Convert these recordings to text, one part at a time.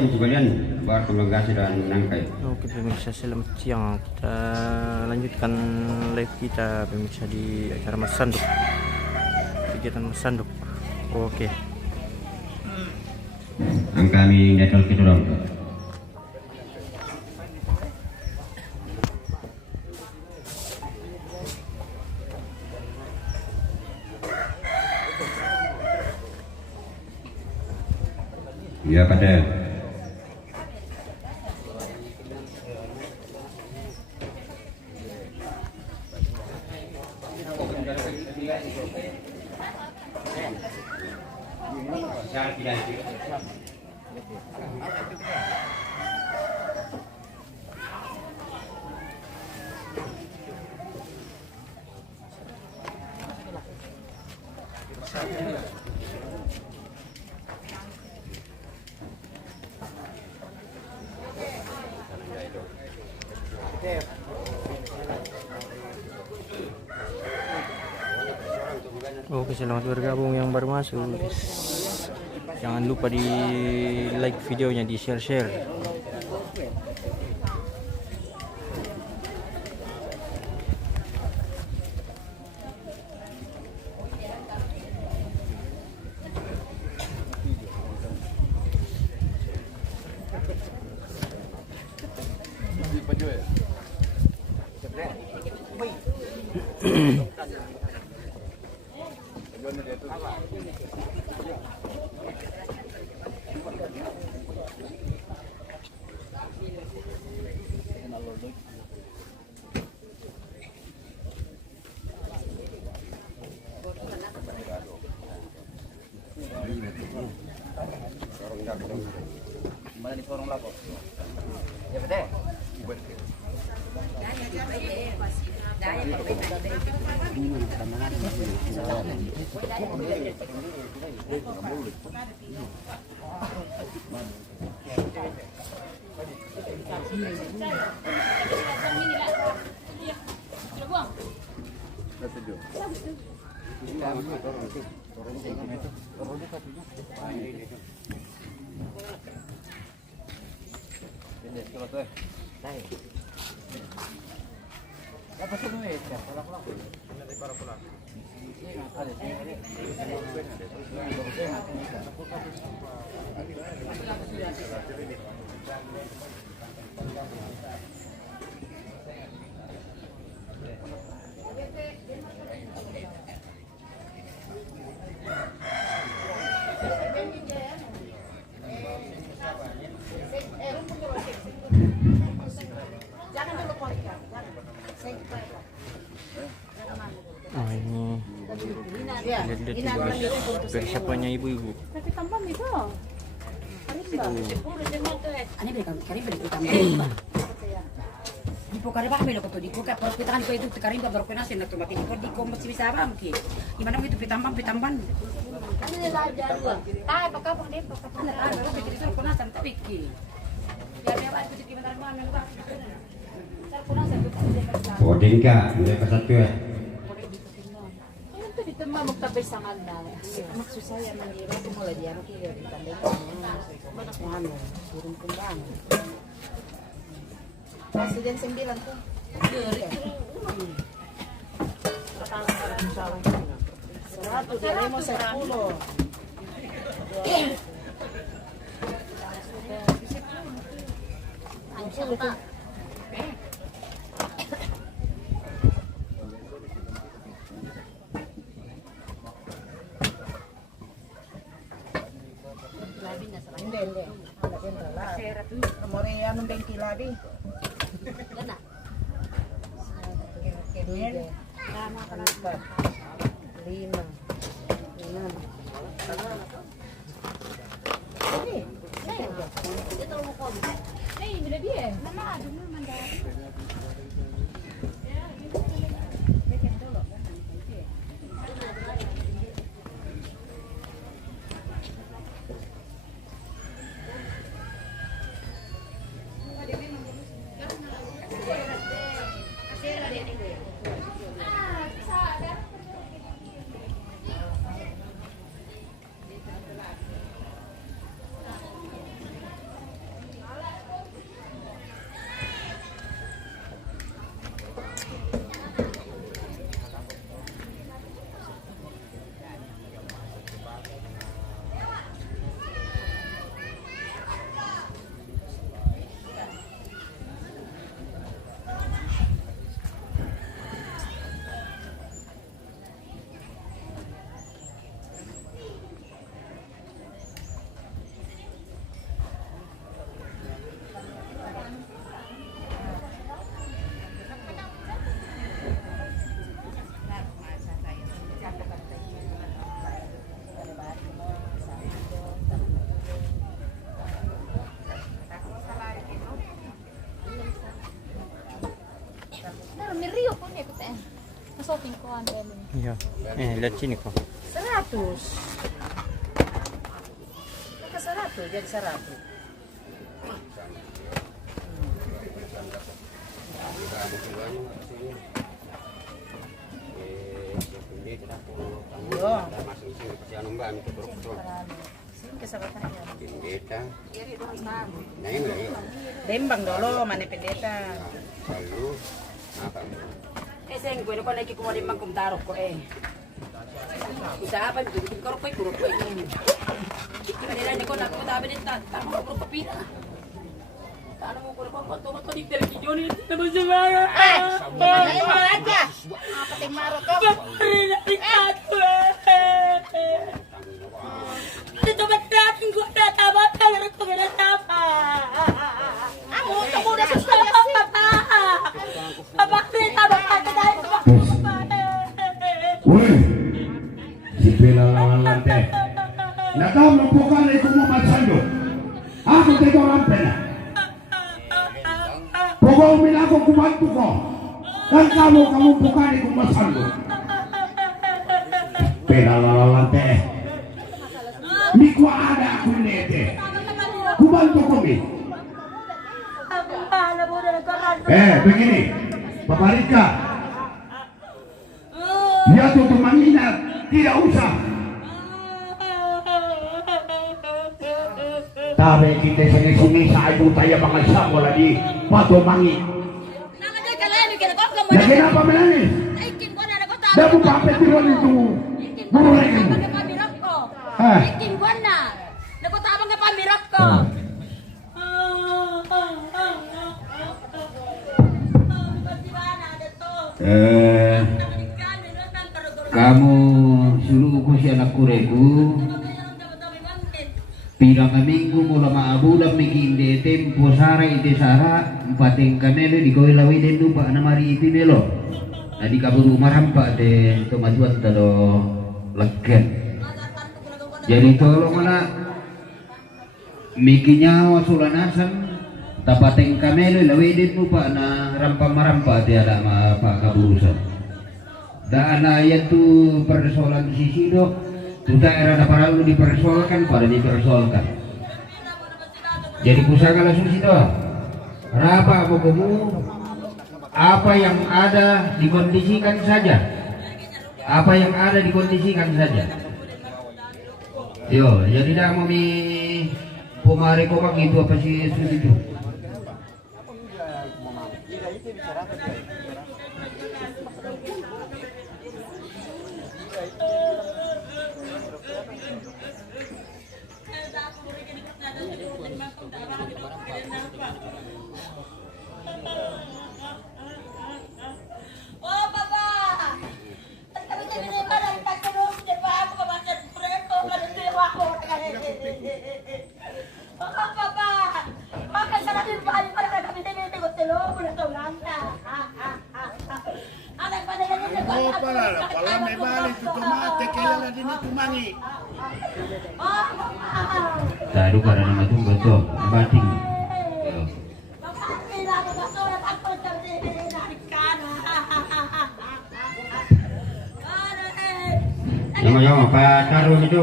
aja buku kalian buat konvergasi dan nangkai. Oke pemirsa, selamat siang. Kita lanjutkan live kita pemirsa di acara Mas Sanduk, kegiatan Mas Sanduk. Oke. Kami datang ke dorong. Ya pada. Oke, selamat bergabung yang baru masuk. Jangan lupa di like videonya, di share. Lihat persiapannya ibu-ibu. Tapi tambah itu. Ani beli karimba di tambah. Di pokare bah melo ko di poka pas kita kan ko itu karimba baru kena sen to makin ko di ko masih bisa apa mungkin. Gimana itu pitamban. Ano nila dyan? Tay, pagkapag din, pagkapag Nah, baru pikir itu ko nasan tapi ki. Ya dia ba itu gimana mau melo ba. Sar ko nasan to kasi. Odin ka, mereka satu ya. Ito dito ma magtabay sa nganda. Magsusaya man di ba ko mo la diyan ki di tanda ko. Ano, turun kumbang. President 9 to. Satu dia mo sa pulo. Ang salta. Hindi. Amore anong bengki labi? Gana. Kedua. Tama ka na. 5. 6. Ito mo ko. Hey, bila dia. Mama, dulu manda. peso 500. Iya. Lihat sini kok. 100. Ke 100 jadi 100. Yo. Sing kesabatannya. Pendeta. Nah, Dembang dulu mana pendeta. Lalu apa? Seng ko ko lagi ko mo rin magkumtaro ko Isa apa itu bikin korok ko kurok ko ini. Kita nila ni ko na ko tabi din tama ko ko pina. Tano mo ko ko di television ni na semara. Aja. Apa ting maro ko? Dito ba natin ko na tama talaga ko na tama. Amo to mo na sa papa. Papa kita bakal kedai. Woi, si pelalan teh. Nakam membukan itu memasando. Aku tega orang pena. Pokok aku kubantu kau. Dan kamu bukan itu memasando. Pelalan teh. Miku ada aku nete. Kubantu kami. Begini, Bapak Rika. Ya tuh temannya tidak usah. Tapi kita sini saya itu tanya banget sama lagi Batu Mangi. Ya kenapa menangis? Dah buka apa tiruan itu? Boleh. Kamu suruh ko si anak kuregu pirang minggu mula maabulang mikinde tempo sara ite sara empateng kamele di koi lawi den lupa na mari ipinelo adi kaburu marampa de tomatuan tado legen jadi tolong na mikinya wasulanasan tapateng kamele lawi den lupa na rampa marampa de ada ma pak kaburusan. Dan ayat tu persoalan sisi do, tu daerah dapat lalu dipersoalkan pada dipersoalkan. Jadi pusaka langsung situ. Rapa bogomu, apa yang ada dikondisikan saja. Apa yang ada dikondisikan saja. Yo, jadi tidak mau mi pemari komak itu apa sih itu. Tadu karena nama tu betul bating. Yang Pak Taruh itu.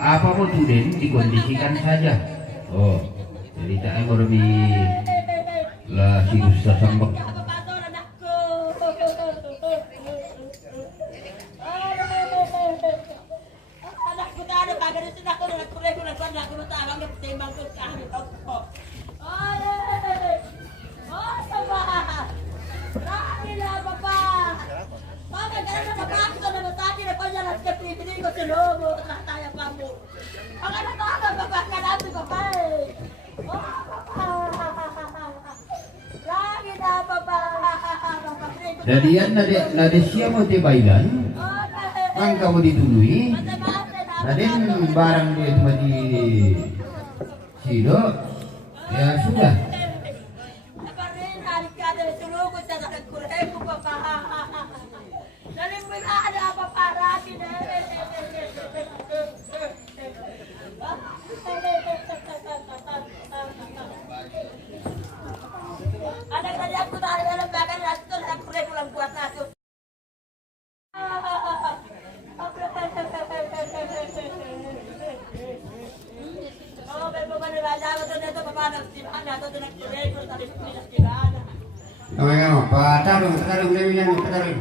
Apa pun sudah dikondisikan saja. Oh, jadi tak ada lah si Ustaz sambak. Dadian nade siapa te bailan, kan kamu ditului, naden barang dia cuma di sido, ya sudah. Ano, patarong na yan, patarong.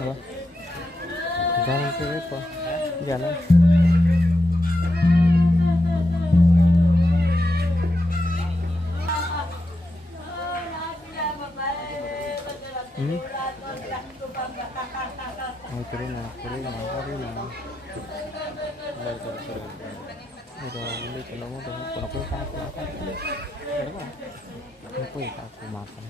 Apa? Jalan ke apa? Jalan. Oh, keren lah. Udah beli kalau mau kalau aku makan. Aku makan.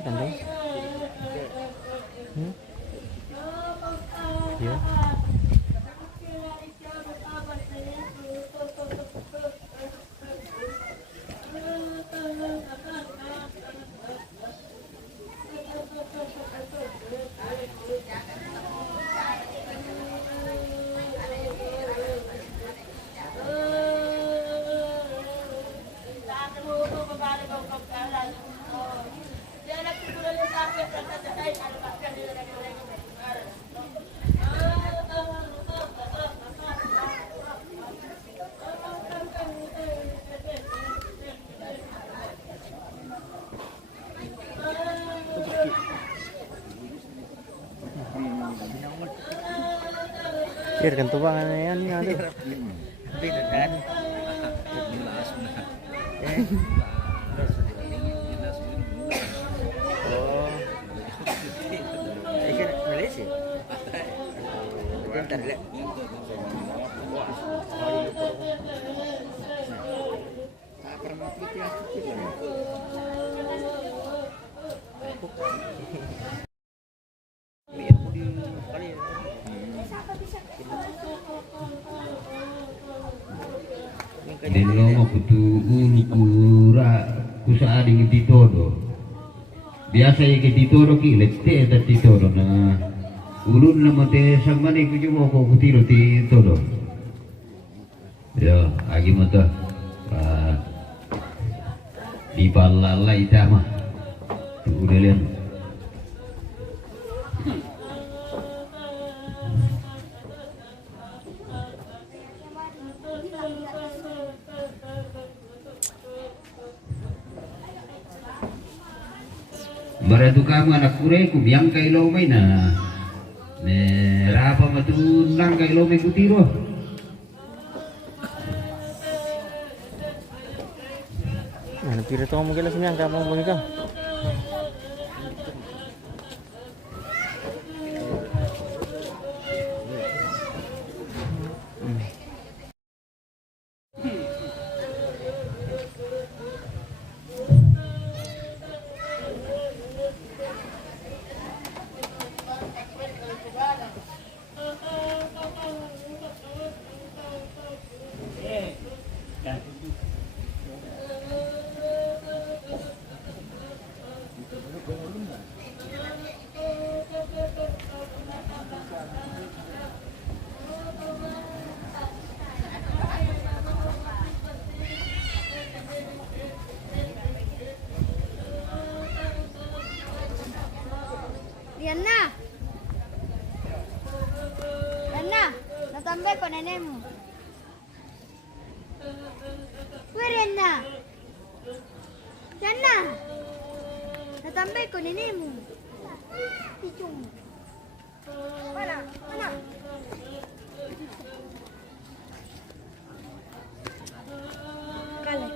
Dandang? Iya. Ir ganito ba nga yan nga doon? Oh. Ay, kan Malaysia. Bentar lihat. Nilongo kutu kura kusa ading titodo. Biasa ya ke titodo ki lette da titodo na ulun na mate samane ku jumo ko kutiro titodo. Ya, agi mata. Ibalalai tama. Tuh udah lihat. Baratu kamu anak kure kubiang kay lomay na. Ne rapa matunang kay lomay kutiro. Nah, napira to mo gila sumiyang ka mo ka. Rihanna. Rihanna, natambay ko nene mo. Uy, Rihanna. Rihanna, natambay ko nene mo. Pichong. Wala, wala. Kale.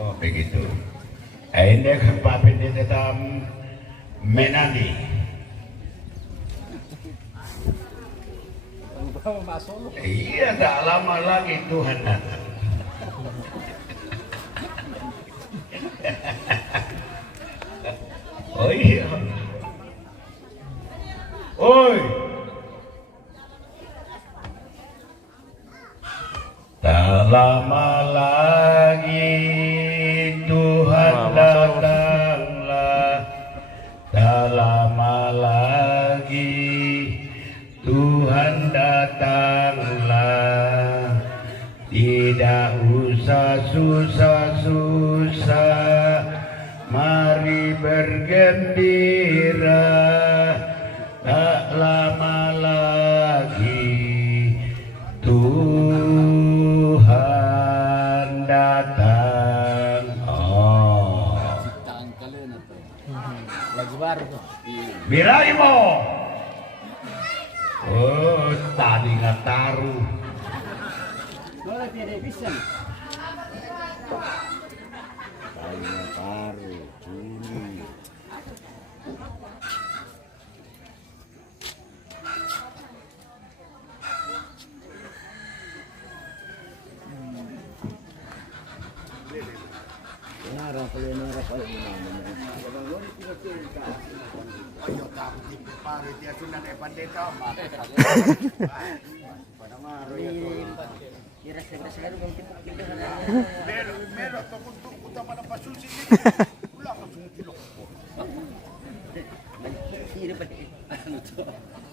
Oh begitu. Ini kapapin di dalam menandi. Iya, tak lama lagi Tuhan datang. Oh iya. Oi. Tak lama lagi Tuhan datanglah. Tak susah-susah, mari bergembira, tak lama lagi Tuhan datang. Oh, birahi mo. Oh, tadi nggak taruh.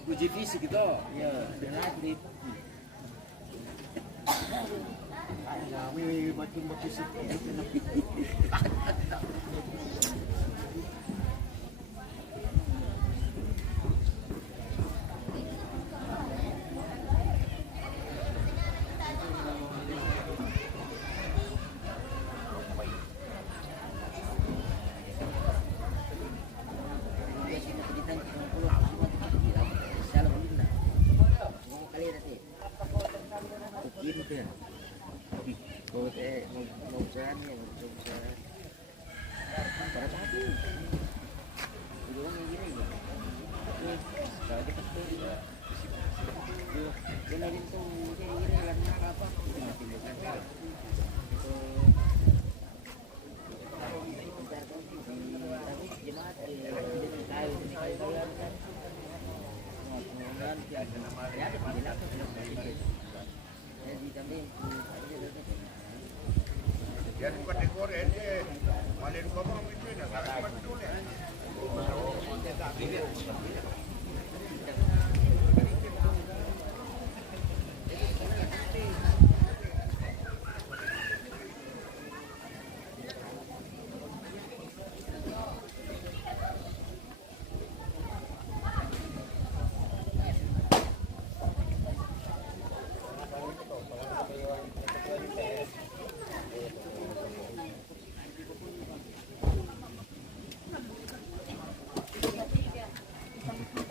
Uji fisik itu. Ya,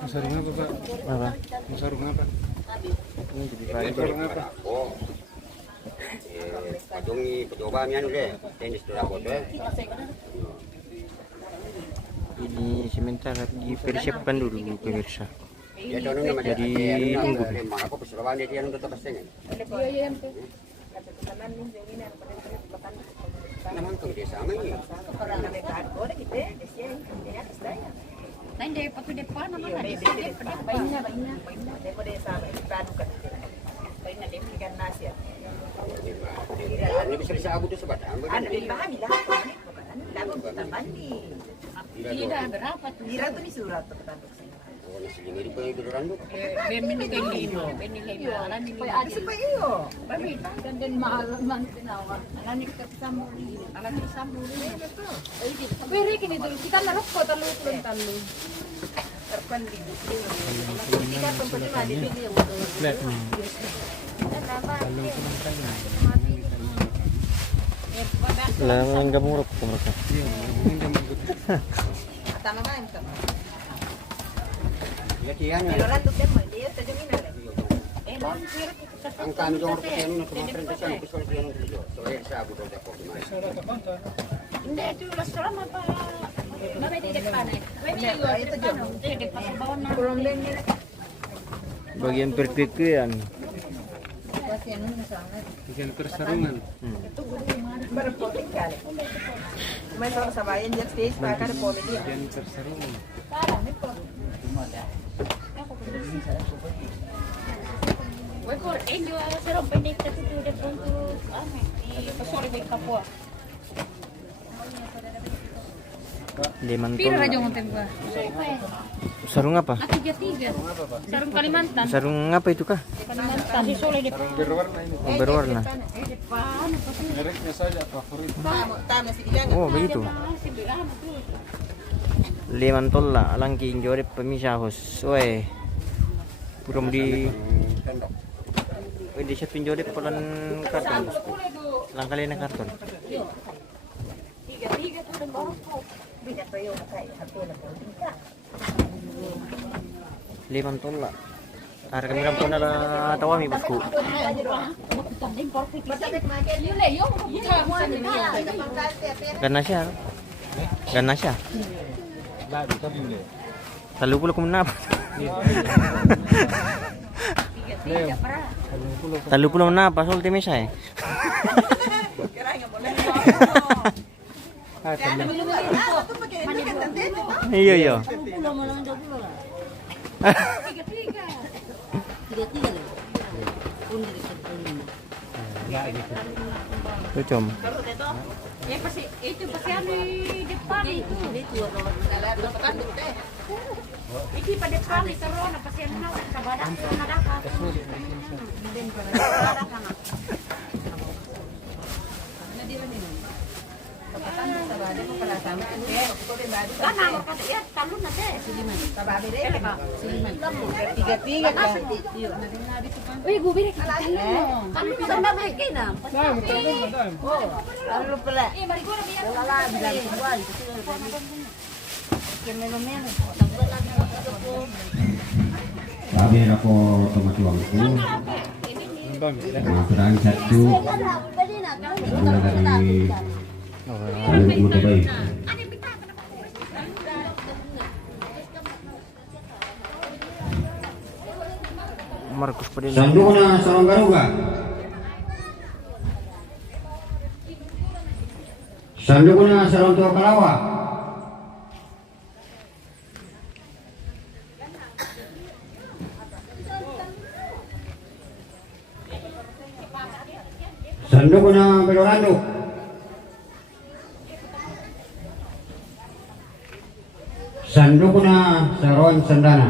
Sarung apa, Pak? Apa? Sarung apa? Ini jadi sarung apa? Oh. Padungi percobaan yan ulit. Tenis tu ako tu. Ini sementara dipersiapkan dulu pemirsa. Ya dono naman Jadi tunggu. Ako percobaan dia yang tetap pasti. Naman kung dia sama ini. Nah, dari patu depan apa nggak? Ini bisa aku tu sebab. Tidak berapa tuh? Oh, nasi lima pa yung duran mo. Binigay lino. Alam ni Mila. Ada siapa iyo? Bami. Dan mahal man tinawag. Alam ni Samuri. Alam ni Samuri. Pero kini dulu kita larok ko talo. Terpandi. Kita pempada madi video. Lang ang gamurok ko mereka. Tama ba ito? Yan. Ang kami dong ko yan na kumapresentasan ko sa yan dito. So ay sa abu daw ako kumain. Hindi, itu restaurant apa? Bapak di depan ya? Itu jauh. Di depan bawah na. Bagian perkiraan. Bagian persarungan. May mga sabayan dyan stage para ka na pomedi. Bagian persarungan. Woi, kok ini ada serem pendek tapi tu depan tu di pasar di Kapua. Limantol. Pira aja ngonten gua. Sarung apa? A3. Sarung Kalimantan. Sarung apa itu kah? Kalimantan. Si Sole di Berwarna ini. Oh, berwarna. Mereknya saja favorit. Oh, begitu. Limantol lah, langking jorep pemisahos. Weh. Purom di di satu jorep pelan karton. Langkali na karton. Limantol lah. Ara kami rampon na tawami bosku. Gana siya. Gana siya. Lalu pula kumenapa. Lalu pula menapa soal tim saya. Iya iya. Tuh Ya pasti itu pasti anu di depan itu. Iki pada depan itu rona pasti anu ka badak na dapat. Kana ka ya talun na teh. Tiga kan. Uy, gubiri ka. Talun sama mereka na. Lalu pala. Eh, mari gua biar. Lala bilang gua itu. Kemeno-meno. Sabi ako tumatuangku. Kurang satu. Mula dari Kalian muda baik. Markus Padilla. Sanduk na sarong garuga. Sanduk na sarong tuwa kalawa. Sanduk na belorando. Sanduk na sarong sandana.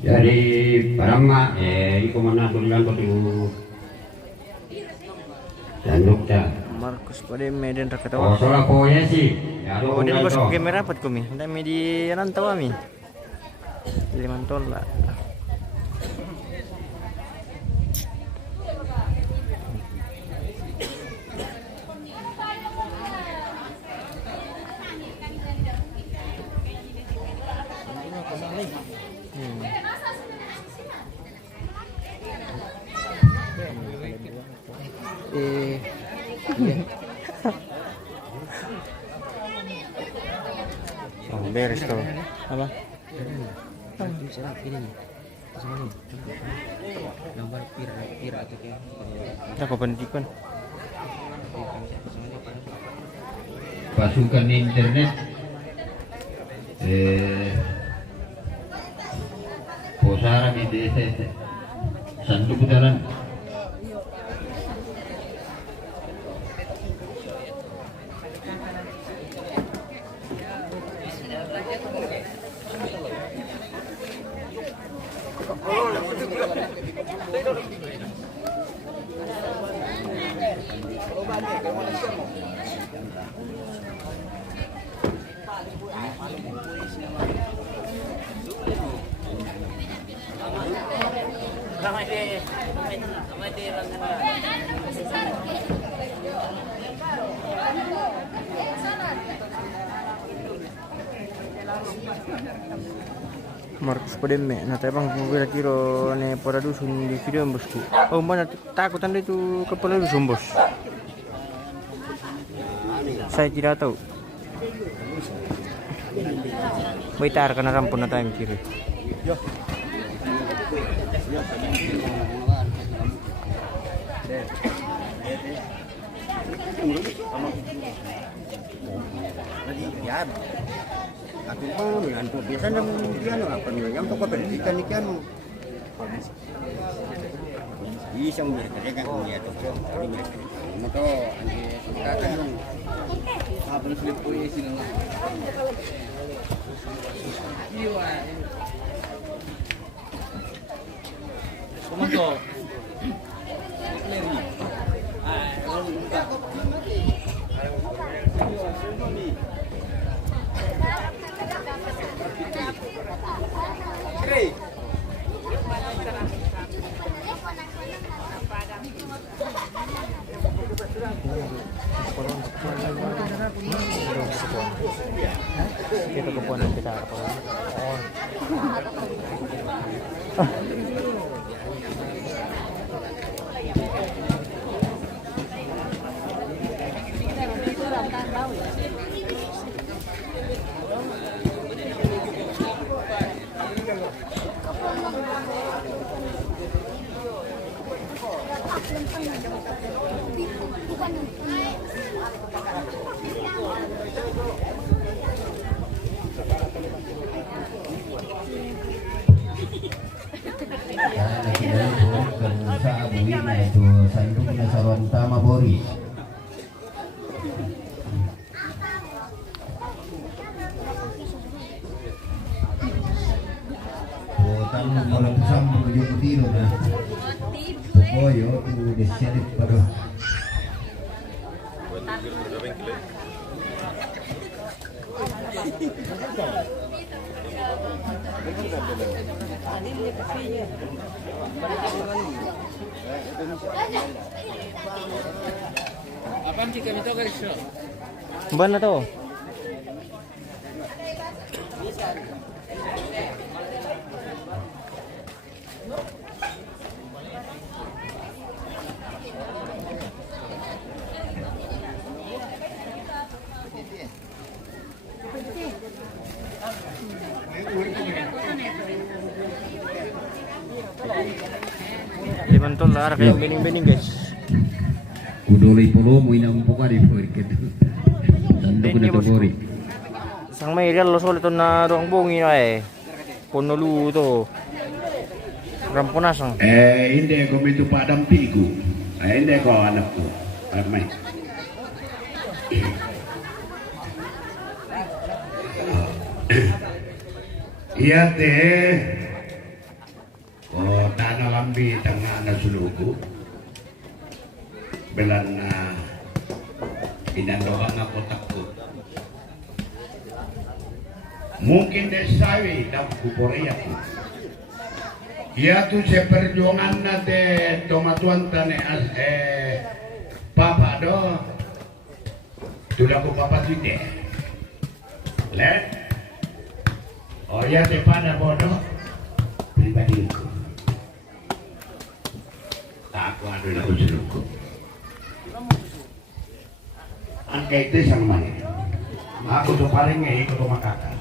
Jadi parama iko mana tulisan ko tu sanduk ta. Markus Padilla Medan Oh Rakatawa. sola po ya sih. Ya Oh, din bos kamera pat kami. Hendak mi di rantau kami. Limantol lah. Oh, beres tuh. Apa? Gambar pira atau kayak Apa pendidikan? Pasukan internet posara di sanduk putaran. Markus Padilla, natapang kira-kira ne para dusun di video bosku. Oh, mana takutan itu kepala dusun bos. Saya tidak tahu. Baitar karena rampun na tayo kiri. Jadi yan. Aku pa menganto biasa nang piano apa yang to pendidikan ikan. Isang mereka kan punya to. Ini mereka. Moto anje kata dong. Habis slip puisi nang. Kumanto. Dito ko po ng gitara po. Sa abuin na ito sandok na sa Rantama Boris. Tanong mo lang sa mga yung tiro na Pukoyo, tu desyalip pa doon. Apaan sih kami tahu guys? Ban na to. Liman tol lah kayak bening-bening guys. Kudolay polo mo inampuka di Boris gitu. Sandok na to Boris. Sang may real lo solito na doang bungi na eh. Ponolu to. Rampunasang. Hindi ko mito padam pigo. Hindi ko anak ko. Armay. Iya teh. Oh, tanah lambi tengah na sulugo. Belan na inandokan ako takot. Mungkin desawi dapat kuporeya ko. Iya tu saya perjuangan nate tomatuan tane as papa do. Sudah ku papa tidak. Let. Oh ya te pada bodoh pribadi ku. Tak aku adu aku seluku. Angka itu sang mana? Aku tuh paling ikut rumah kakak.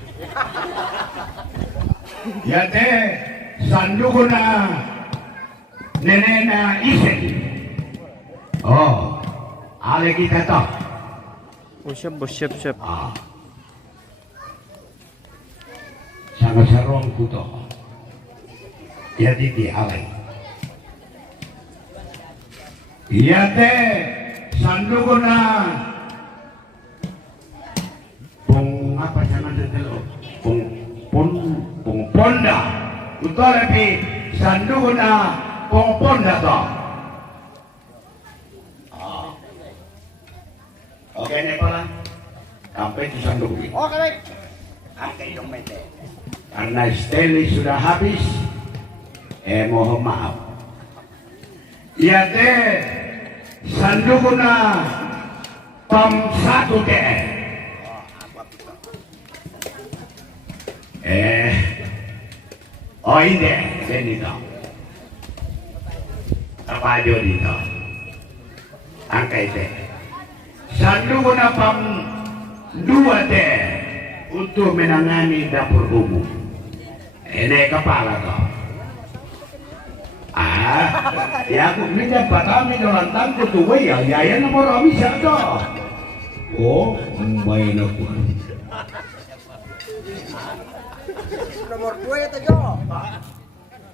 Ya teh sanduko na nenek na isen. Oh, ale kita toh. Siap. Ah, sama sarong kuto. Ya di alay. Ya teh sanduko na apa sana dulu pung ponda itu lebih sanduna pung ponda toh. Oke nih pala sampai di sanduk. Oke baik. Angkai dong mete. Karena steli sudah habis. Mohon maaf. Iya teh sanduna pom 1 teh. Oh ini dito. Apa aja dito? Angka itu. Sanduko na pang 2 teh untuk menangani dapur umum. Ini kepala toh. Ya aku minta patami dalam tangku tuh ya, ya nomor bisa toh. Oh, main apa? Nomor 2 itu Jo.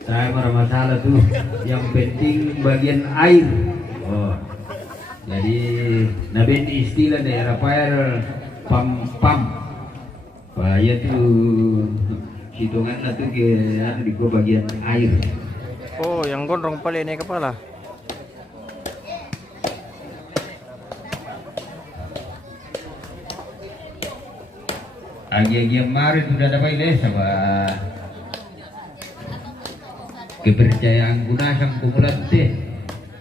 Saya marah masalah tuh. Yang penting bagian air. Oh. Jadi nabi istilah daerah fire pam. Ya tuh hitungan tuh ke di gua bagian air. Oh, yang gondrong pala ini kepala. Agi-agi kemarin sudah dapat les sama kepercayaan guna sang kumulat deh.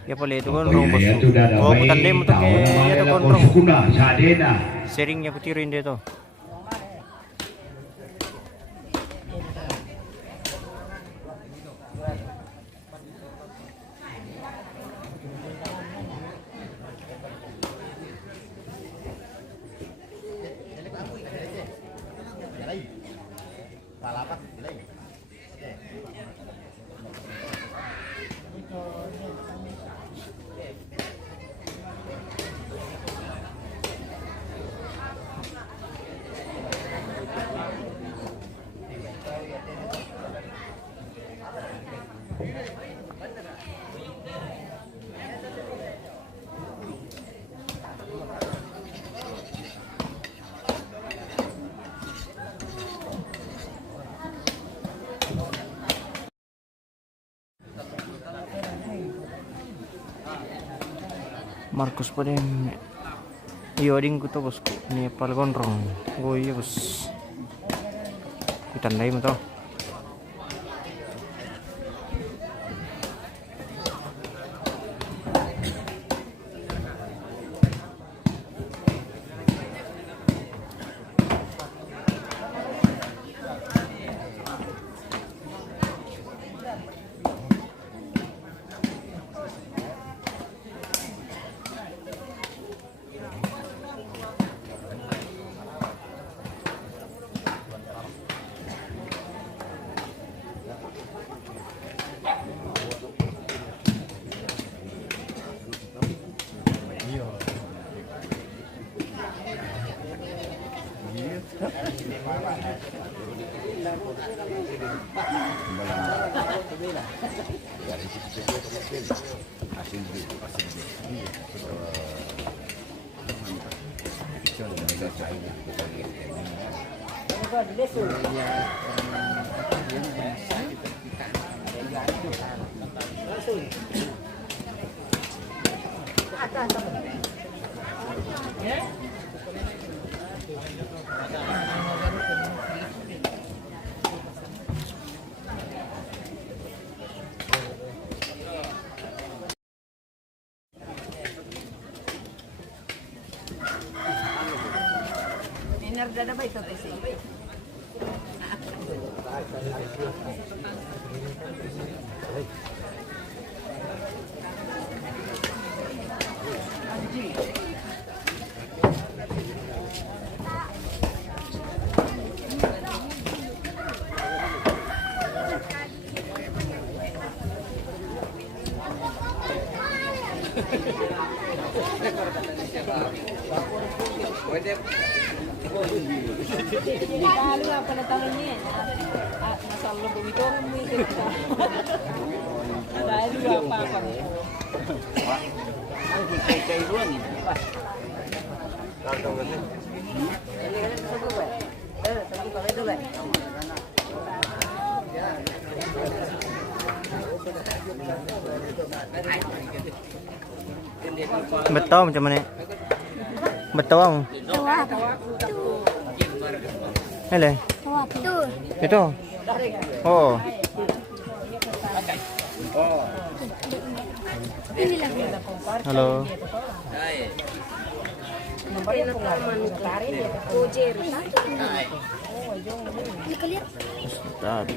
Ya pala itu gondrong bos. Ya sudah dapat. Oh, putande mo to ke itu gondrong. Guna sadena. Seringnya kutirin dito. Markus pa din. Iyo ding ko to bos. Ni pal gondrong. Oh iya bos. Itandai mo to. Minardada ba ito kasi? Kalo nga pala tangan niya. Nasa lubong ito. Dahil nga pa ako. Betul macam mana? Betul ang. Hele. Itu. Oh. Halo. Ustaz.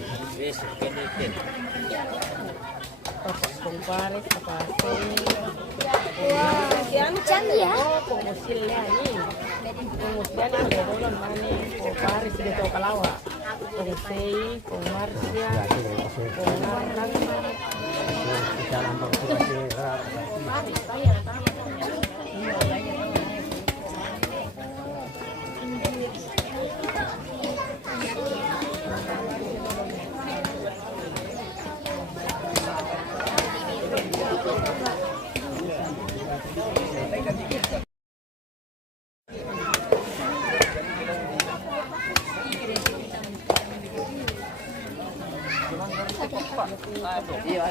Iya.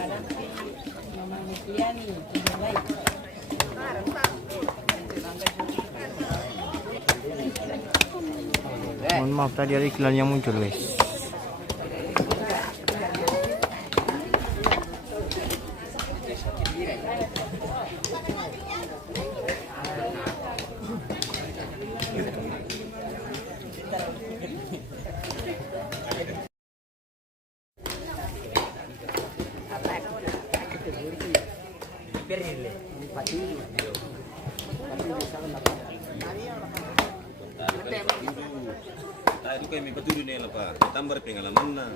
Mama Nikiani, baik. Mohon maaf tadi ada iklan yang muncul guys. Itu kayak may patuloy na yun pa. Tambar pengalaman na.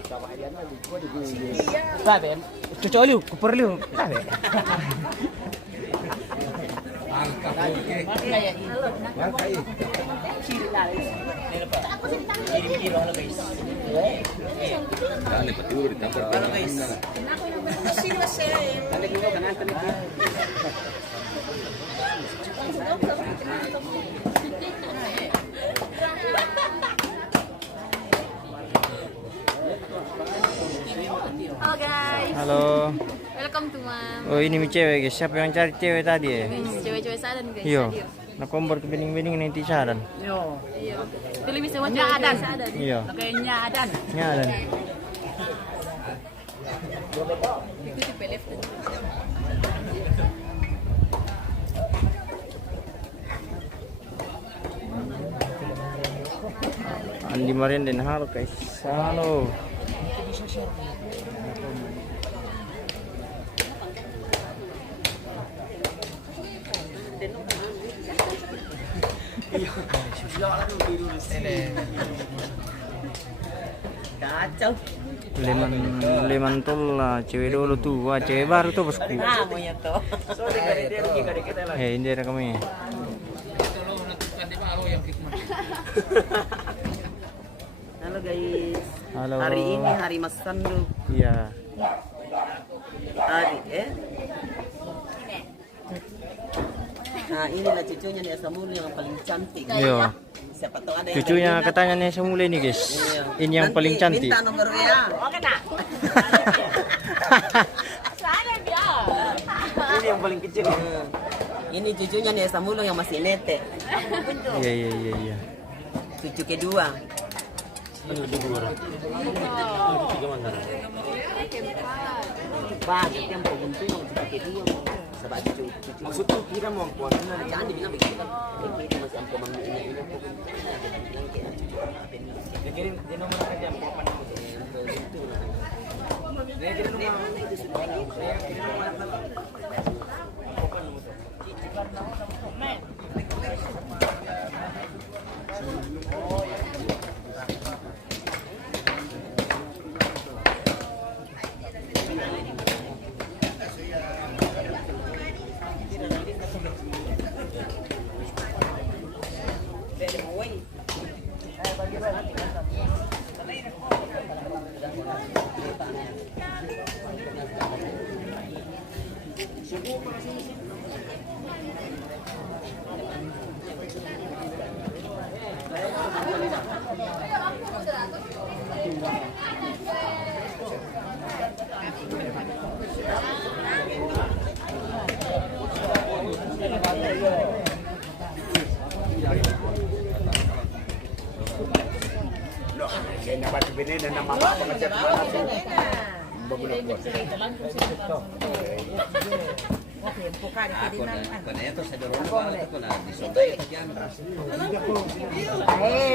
Sabe, cucok lu, kuper lu. Sabe. Dali patuloy, tambar pengalaman na. Halo guys, Halo. welcome to Mam. Oh ini cewek guys. Siapa yang cari cewek tadi ya? Cewek-cewek sadan guys. Iya. hadir. Nak kompor ke bening-bening nanti saran. Yo. Iya. Pilih bisa cewek-cewek sadan. Iya. Kayaknya ada. Nyadan. Ikuti pelef. Andi Marian Den Haag guys. Halo. Kacau. Leman tol lah, cewek dulu tuh, wah cewek baru tuh bosku. Ah, maunya tuh. Hindi na kami. Halo guys. Halo. Hari ini hari Mas Sandu. Iya. Hari Nah, inilah cucunya nih Samul yang paling cantik. Iya. Siapa tahu ada yang Cucunya lainnya. katanya nih semula ini guys. Iya. Ini yang Nanti paling cantik. Minta nomor WA. Oke, Nak. Ini yang paling kecil. Ini cucunya nih Samul yang masih nete. Iya. Cucu kedua. Pak, itu yang penting cucu kedua. Sebab cucu. Maksudnya kira mau puas. Jangan dibilang begitu. Ini masih ampuh mami ini. Bilang kayak cucu. Dikirim di nomor aja, apa namanya? Saya kirim nomor. Saya kirim nomor.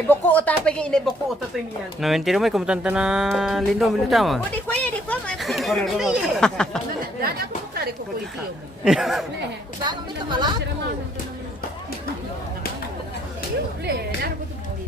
Buku utang pergi ini buku utang tu ni. Na mentira mo kung tanta na lindo militama. Di kuya, di kuya. Dada ako bukari ko kuya. Kusama mo ito malaki. Le, naro ko ito muli.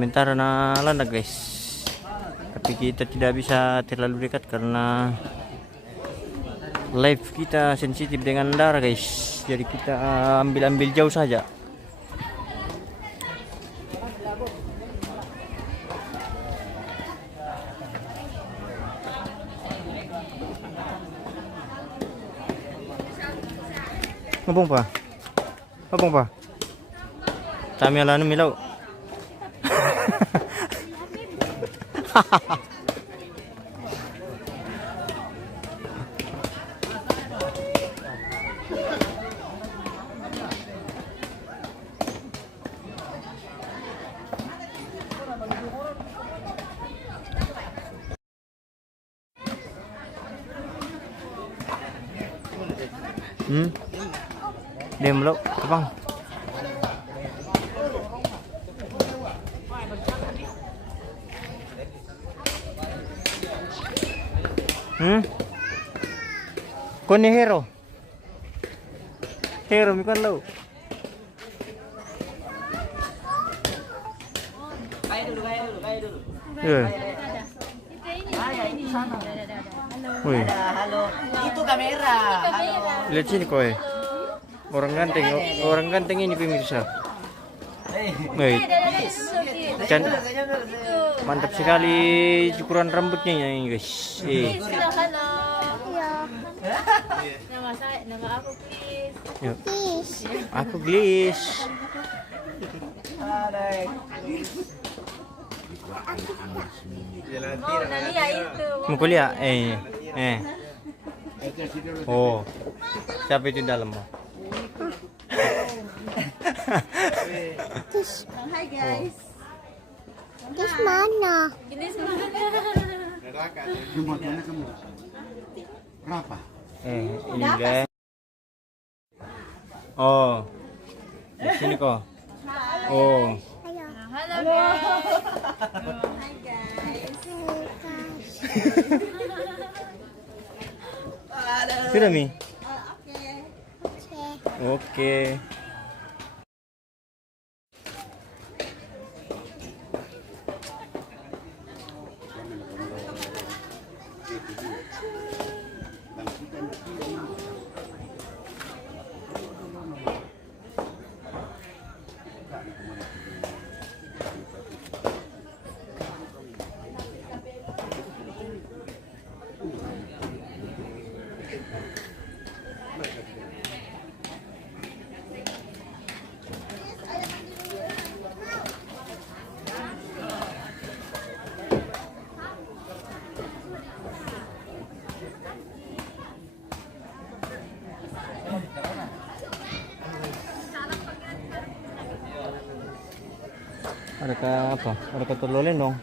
sementara na landa guys, tapi kita tidak bisa terlalu dekat karena live kita sensitif dengan darah guys, jadi kita ambil jauh saja. Ngobong pa tami ala milaw. Dia meluk abang. Kau ni hero bukan lo. Kaya dulu. Wih. Halo. Itu kamera. Halo. Lihat sini kau. Orang ganteng ini pemirsa. Baik. Mantap sekali cukuran rambutnya ini guys. Nama aku Chris. Yuk. Aku Glis. Mau Nalia itu. Mau kuliah? Oh. Siapa itu dalam? Hai guys. Terus mana? Ini sebenarnya. Jumlahnya kamu berapa? Ini guys. Oh. Di sini kok. Oh. Halo guys. Hai guys. Sudah Mi? Oke. Oke. Adakah apa? Adakah telur lendong?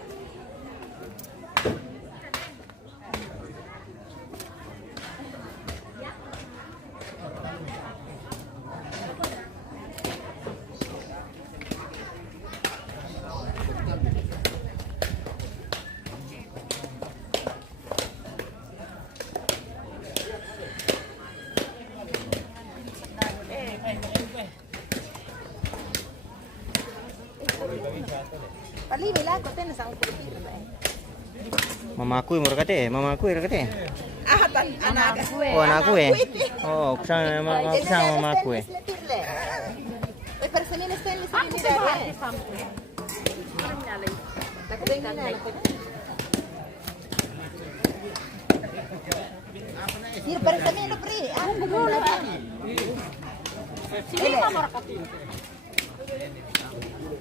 Pali nila ko ten sa Mamaku yang berkata, mamaku yang berkata. anak gue. Oh anakku ya. Oh sama mamaku ya.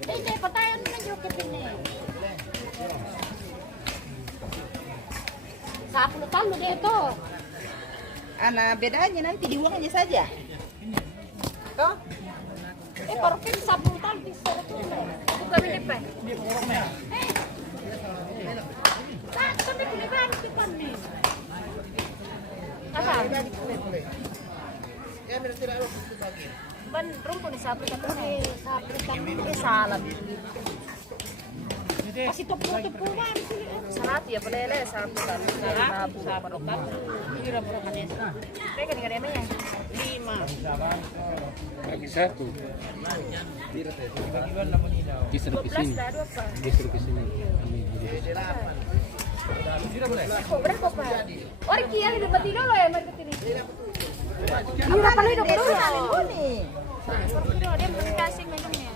Ini patayan na joket ini. Sa 10 tahun dito. Bedanya nanti di uangnya saja. Toh? Pero kung 10 tahun bisa tuh. Bukan ini pa. Kami kuliban kita ni. Apa? Ban rumpun ni sabi ka ni sabi ka ni salad. Kasi tupo-tupo man. Sarap ya pelele, sarap kan. Sarap, sarap kan. Hirap ro kanesa. Teka ni kademe ya. 5. Bagi satu. Kisar ke sini. Kisar ke sini. Berapa Pak? Orang kia hidup mati dulu ya, mati ini. Berapa kali hidup dulu? Dia mau kasih minumnya.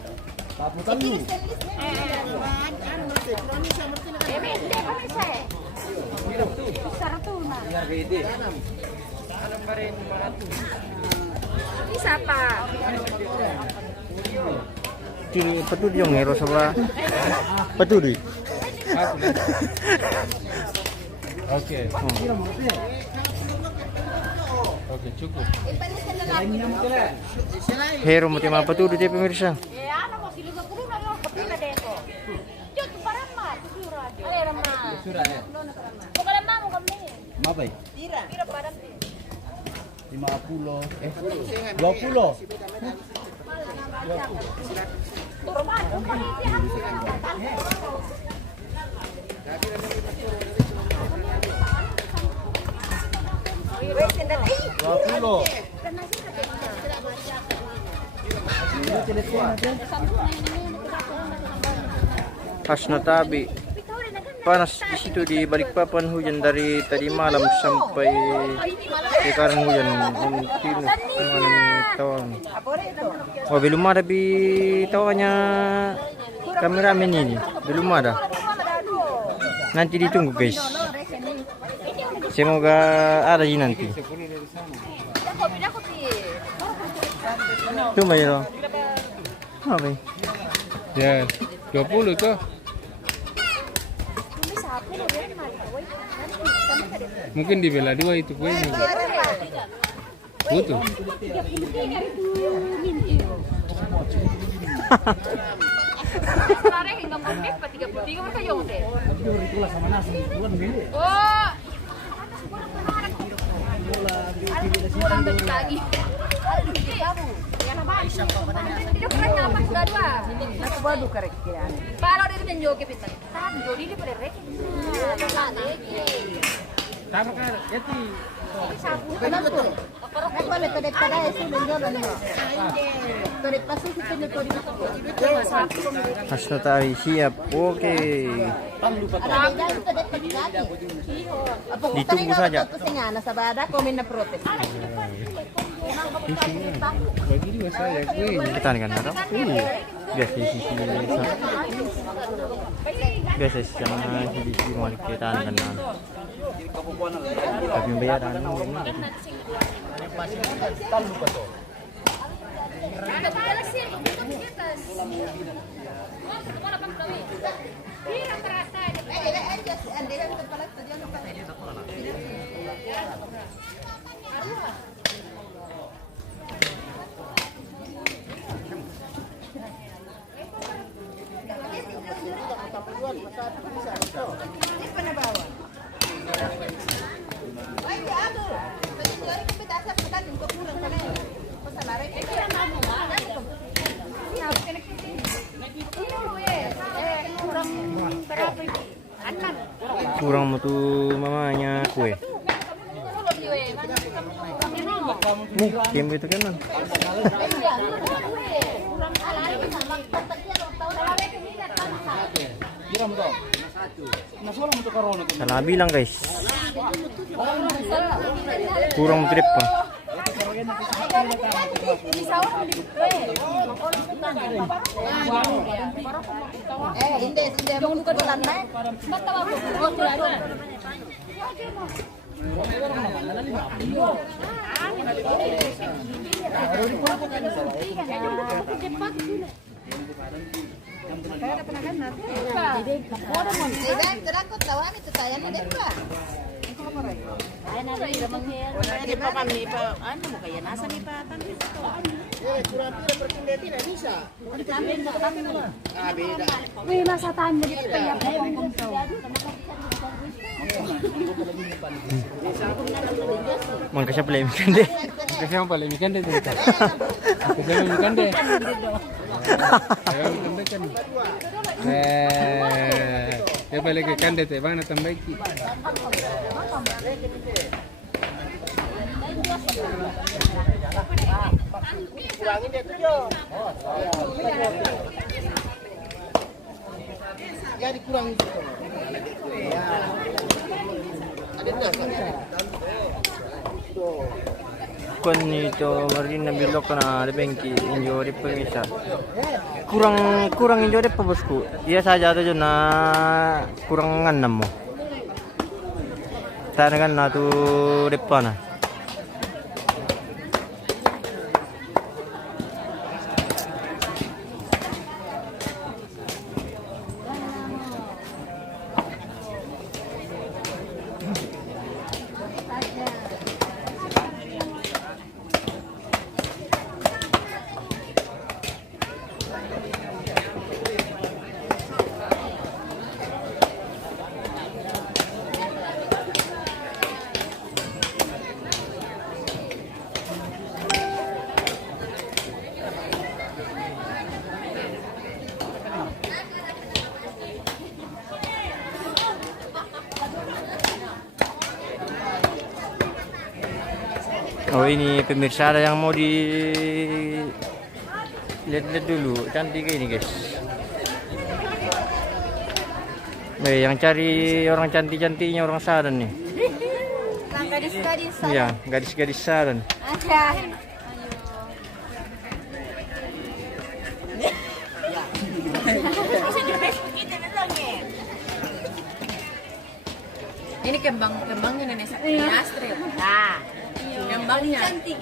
Bisa apa? Kini petu yung ngero sa petu di. Oke. Oke, cukup. Hero mo tema petu di pemirsa. Apa ya? 50. 20. Pas na tabi. Panas di situ di Balikpapan, hujan dari tadi malam sampai sekarang hujan continuous tawang. Oh, belum ada tawannya kameramen ini, belum ada. Nanti ditunggu guys. Semoga ada sih nanti. Tunggu ya. Apa? Ya, 20 tuh. Mungkin di bela 2 itu kuenya. Butuh. Kemarin hingga mungkin 33 mereka jauh deh. Oh. Kurang dari lagi. Itu pernah nyapa sudah 2. Aku baru korek ya. Kalau dia itu joget itu. Tahan jodi dia pada rek. Sama kan, yati. Pas na tayo siap. Oke. Ditunggu saja. Bagi 2 saya kuenya. Kita kan harap. Biasa sisi biasa sisi mau kita kan. Tapi bayaran kurang mutu mamanya kue. Mungkin itu kan. Salah bilang guys. Kurang trip pa. Hindi mo ko doon na. Wih, masa tahan begitu ya. Mang kasi polemikan deh. Kasi ang palemikan deh. Kasi palemikan deh. Palemikan deh kan. balik ke kandet ya bang natang baik. Kon itu marina bilok na rebengki injo di pemirsa. Kurang injo deh bosku. Iya saja tuh na kurang enam mo. Tanya kan na tuh depan na. Oh ini pemirsa ada yang mau di lihat dulu, cantik ini guys. Yang cari orang cantik-cantiknya orang Saran nih. Nah, gadis-gadis. Iya, gadis-gadis Saran. Ada. Ini kembangnya nenek Astrid. Nah, kembangnya. Cantik.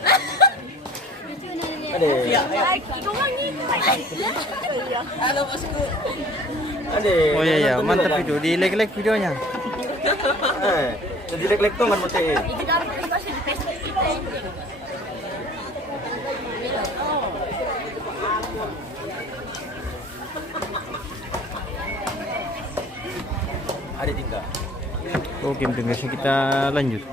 Halo bosku. Oh iya, mantap itu. Di like videonya. Jadi like tuh kan mesti. Itu dari privasi di Facebook kita. Ada tiga. Oke, pemirsa kita lanjut.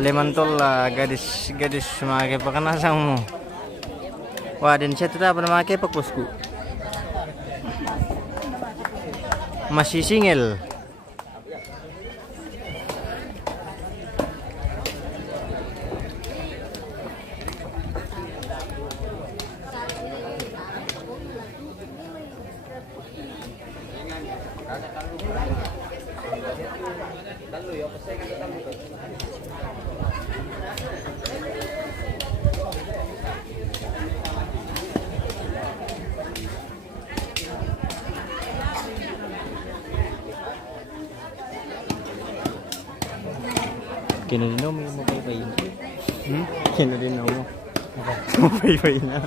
Lemantol lah gadis memakai pakanasanmu. Wah, dan saya tetap memakai pak bosku. Masih single. Kinalinom mo yung mabay-bay na. Kinalinom mo. Mabay-bay na.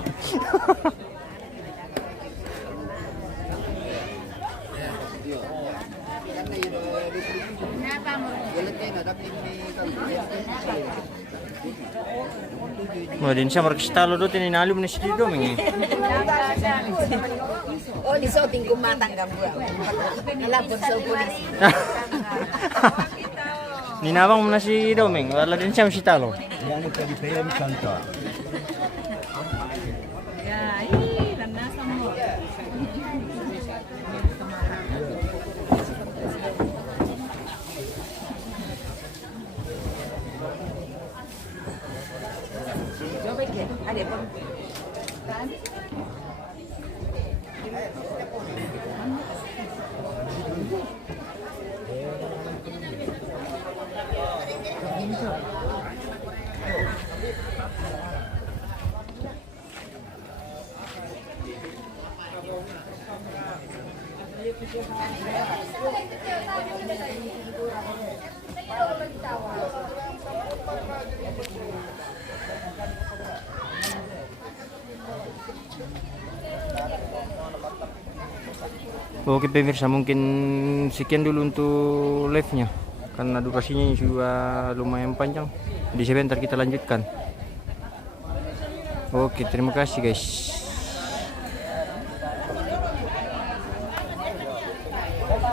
Din siya markistalo doon, tininalom na siya dito. Oh, di so tingkong matanggap ko. Nalapon sa polisi. Ninawang mo na si Doming, wala din siya si Talo. Yan ito di PM Santa. Oke pemirsa, mungkin sekian dulu untuk live-nya karena durasinya juga lumayan panjang. Di sebentar kita lanjutkan. Oke, terima kasih guys.